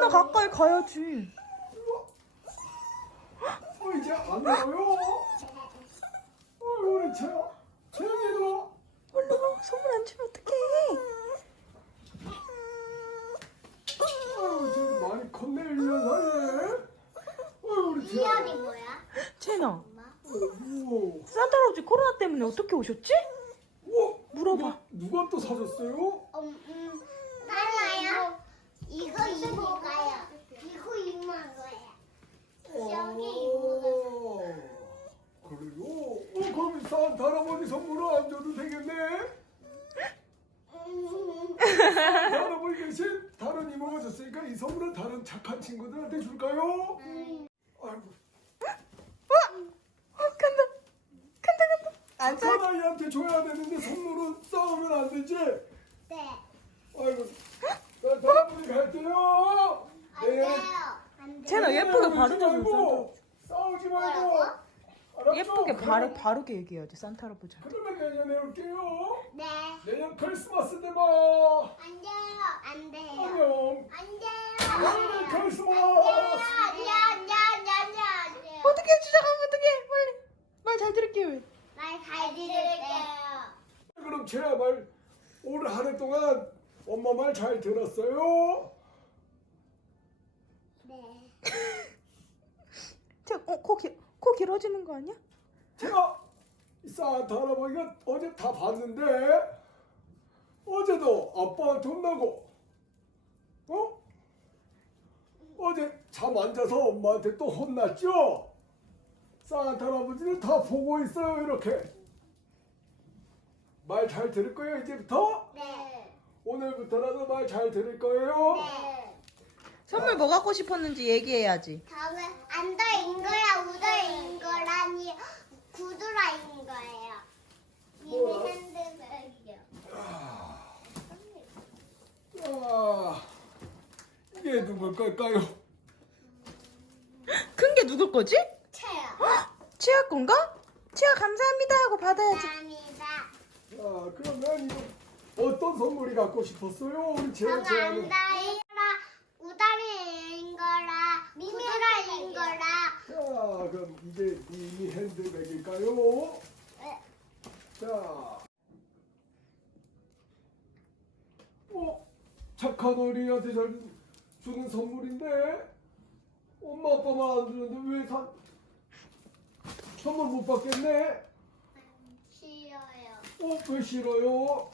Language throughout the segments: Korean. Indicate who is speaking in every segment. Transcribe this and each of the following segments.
Speaker 1: 최대한 가까이 가야지.
Speaker 2: 이제 안 나와요? 우리 채영이도.
Speaker 1: 얼른 와. 선물 안 주면 어떡해.
Speaker 2: 쟤 많이 컸네 1년 사이에. 우리
Speaker 3: 이현이 뭐야?
Speaker 1: 채나,
Speaker 3: 엄마?
Speaker 2: 우와.
Speaker 1: 산타 할아버지 코로나 때문에 어떻게 오셨지?
Speaker 2: 우와.
Speaker 1: 물어봐.
Speaker 2: 누가 또 사줬어요?
Speaker 3: 아니야. 이거 이모가요. 이거 이모한 거예요. 여기 이모가.
Speaker 2: 그래요? 그럼 산타 할아버지 선물을 안 줘도 되겠네? 산타 할아버지 대신 다른 이모가 줬으니까 이 선물은 다른 착한 친구들한테 줄까요? 아이고.
Speaker 1: 간다.
Speaker 2: 착한 아이한테 줘야 되는데 선물은 싸우면 안 되지?
Speaker 3: 네.
Speaker 2: 아이고. 산타 할아버지 갈게요.
Speaker 3: 안 돼요. 안 돼요.
Speaker 1: 채나 예쁘게 바르자 좀.
Speaker 2: 말고 싸우지 말고.
Speaker 3: 뭐라고?
Speaker 2: 알았죠?
Speaker 1: 예쁘게
Speaker 2: 그러면-
Speaker 1: 바르게 얘기해야지 산타 할아버지.
Speaker 2: 그러면 내년에 올게요.
Speaker 3: 네.
Speaker 2: 내년 크리스마스 때 봐.
Speaker 3: 안 돼요. 안 돼요.
Speaker 2: 안녕.
Speaker 3: 안 돼요.
Speaker 2: 메리 크리스마스.
Speaker 3: 안 돼요.
Speaker 1: 어떻게 주장하면 어떡해. 빨리. 말 잘 들을게요.
Speaker 3: 말잘 들을게요.
Speaker 2: 그럼 제야 말 올 한 해 동안 엄마 말 잘 들었어요?
Speaker 3: 네.
Speaker 1: 코 길어지는 거 아니야?
Speaker 2: 제가 이 산타 할아버지가 어제 다 봤는데 어제도 아빠한테 혼나고 어제 잠 안 자서 엄마한테 또 혼났죠? 산타 할아버지는 다 보고 있어요. 이렇게 말 잘 들을 거예요 이제부터?
Speaker 3: 네.
Speaker 2: 오늘부터라도 말 잘 들을 거예요?
Speaker 3: 네.
Speaker 1: 선물 뭐 갖고 싶었는지 얘기해야지.
Speaker 3: 다음에 안더인 거야, 우더인 거라니 구두라인 거예요.
Speaker 2: 뭐야?
Speaker 3: 이미 핸드백이요.
Speaker 2: 아, 이게 누굴 걸까요?
Speaker 1: 큰 게 누굴 거지?
Speaker 3: 채요.
Speaker 1: 치아 건가? 치아 감사합니다 하고 받아야지.
Speaker 3: 감사합니다.
Speaker 2: 자, 그러면 이거 어떤 선물이 갖고 싶었어요? 우리
Speaker 3: 저는
Speaker 2: 제아는.
Speaker 3: 안더인 거라, 우다리인 거라, 구두라인 거라.
Speaker 2: 자, 그럼 이제 미니 핸드백일까요?
Speaker 3: 네.
Speaker 2: 자, 착한 어린이한테 잘 주는 선물인데 엄마 아빠만 안 주는데 왜 선물 못 받겠네?
Speaker 3: 싫어요.
Speaker 2: 왜 싫어요?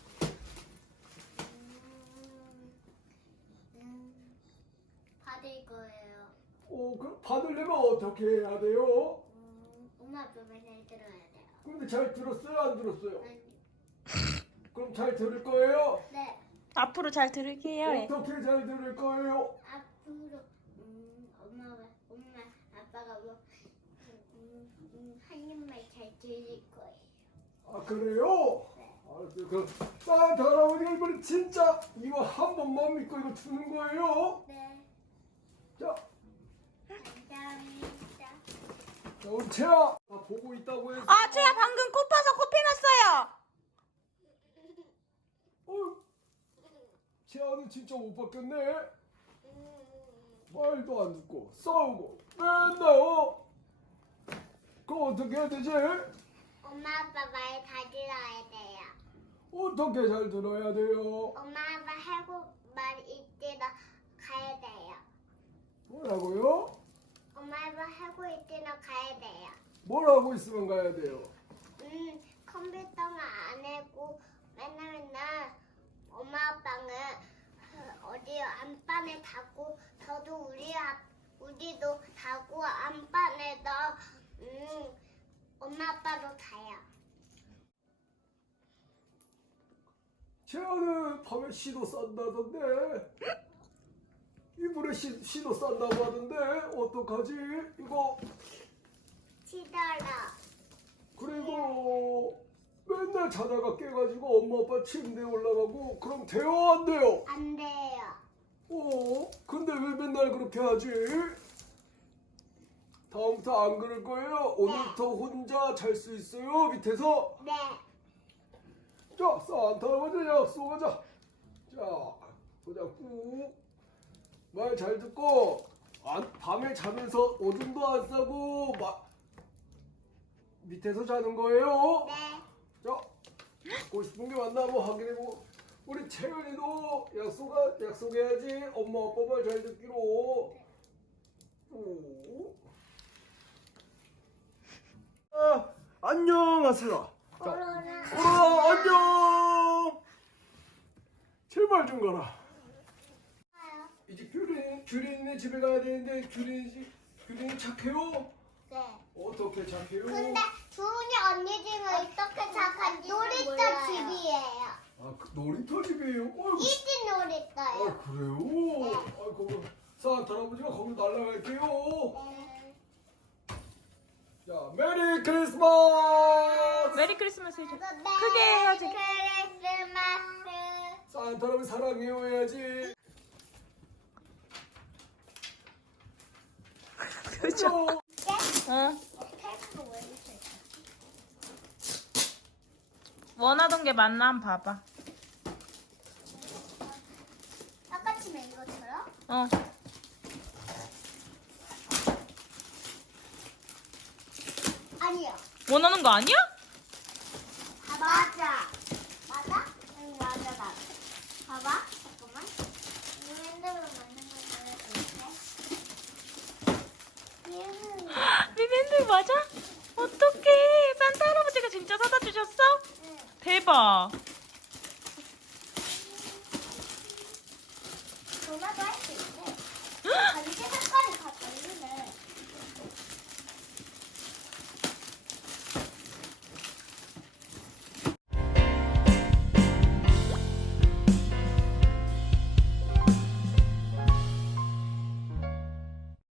Speaker 3: 받을 거예요.
Speaker 2: 그럼 받으려면 어떻게 해야 돼요?
Speaker 3: 엄마 아빠 말 잘 들어야 돼요.
Speaker 2: 근데 잘 들었어요? 안 들었어요?
Speaker 3: 아니,
Speaker 2: 그럼 잘 들을 거예요?
Speaker 3: 네.
Speaker 1: 앞으로 잘 들을게요.
Speaker 2: 어떻게 잘 들을 거예요?
Speaker 3: 앞으로 엄마 아빠가 뭐 하는 말 잘 들을 거예요.
Speaker 2: 아, 그래요?
Speaker 3: 네.
Speaker 2: 알았어요. 그럼 산타 할아버지가 이번에 진짜 이거 한 번만 믿고 이거 주는 거예요?
Speaker 3: 네.
Speaker 2: 자,
Speaker 3: 감사합니다.
Speaker 2: 자 우리 채아 보고 있다고 해서.
Speaker 1: 아, 치아 방금 코 파서 코피 났어요.
Speaker 2: 채아는 진짜 못 받겠네. 말도 안 듣고 싸우고 맨날 그럼 어떻게 해야 되지?
Speaker 3: 엄마 아빠 말 잘 들어야 돼요.
Speaker 2: 어떻게 잘 들어야 돼요?
Speaker 3: 엄마 아빠 하고 말 이때도 가야 돼요.
Speaker 2: 뭐라고요?
Speaker 3: 엄마 아빠 하고 이때도 가야 돼요.
Speaker 2: 뭘 하고 있으면 가야 돼요?
Speaker 3: 컴퓨터만 안 하고 맨날 엄마 아빠는 어디 안방에 자고 저도 우리도 자고 안방에도 엄마 아빠도 자요.
Speaker 2: 채아는 밤에 시도 싼다던데 이불에 시도 싼다고 하던데 어떡하지? 이거
Speaker 3: 치더라.
Speaker 2: 그리고 맨날 자다가 깨가지고 엄마 아빠 침대에 올라가고 그럼 돼요 안 돼요?
Speaker 3: 안 돼요.
Speaker 2: 근데 왜 맨날 그렇게 하지? 다음부터 안 그럴 거예요? 오늘부터 혼자 잘 수 있어요 밑에서?
Speaker 3: 네.
Speaker 2: 자, 산타 할아버지 약속하자. 자, 도장 꾹. 말 잘 듣고 밤에 자면서 오줌도 안 싸고 밑에서 자는 거예요.
Speaker 3: 네.
Speaker 2: 자, 갖고 싶은 게 맞나 한번 확인해보고. 우리 채연이도 약속해야지. 엄마 아빠 말 잘 듣기로. 오. 안녕하세요. 자,
Speaker 3: 코로나.
Speaker 2: 안녕. 제발 좀 가라. 이제 규린이네 집에 가야 되는데 규린이 착해요?
Speaker 3: 네.
Speaker 2: 어떻게 착해요?
Speaker 3: 근데 주은이 언니 집은 어떻게 착한지 놀이터 집이에요.
Speaker 2: 아, 놀이터 집이에요? 어이구.
Speaker 3: 이 집 놀이터요.
Speaker 2: 아, 그래요? 아이고, 산타 할아버지가 거기 날아갈게요.
Speaker 3: 네.
Speaker 2: 자, 메리 크리스마스!
Speaker 1: 메리 크리스마스 해줘.
Speaker 3: 크게
Speaker 1: 크게 해야지.
Speaker 3: 크리스마스.
Speaker 2: 산타 할아버지 사랑해요 해야지.
Speaker 1: 그죠?
Speaker 2: 안녕.
Speaker 1: 어.
Speaker 3: 테이프가 왜 이렇게?
Speaker 1: 원하던 게 맞나 한번 봐봐.
Speaker 3: 똑같이 맨 것처럼?
Speaker 1: 어.
Speaker 3: 아니요.
Speaker 1: 원하는 거 아니야?
Speaker 3: 맞아. 맞아? 응, 맞아. 봐봐. 잠깐만. 이 핸드로 맞는 거 보여줄게.
Speaker 1: 리벤들 맞아? 어떡해. 산타 할아버지가 진짜 사다 주셨어?
Speaker 3: 응.
Speaker 1: 대박.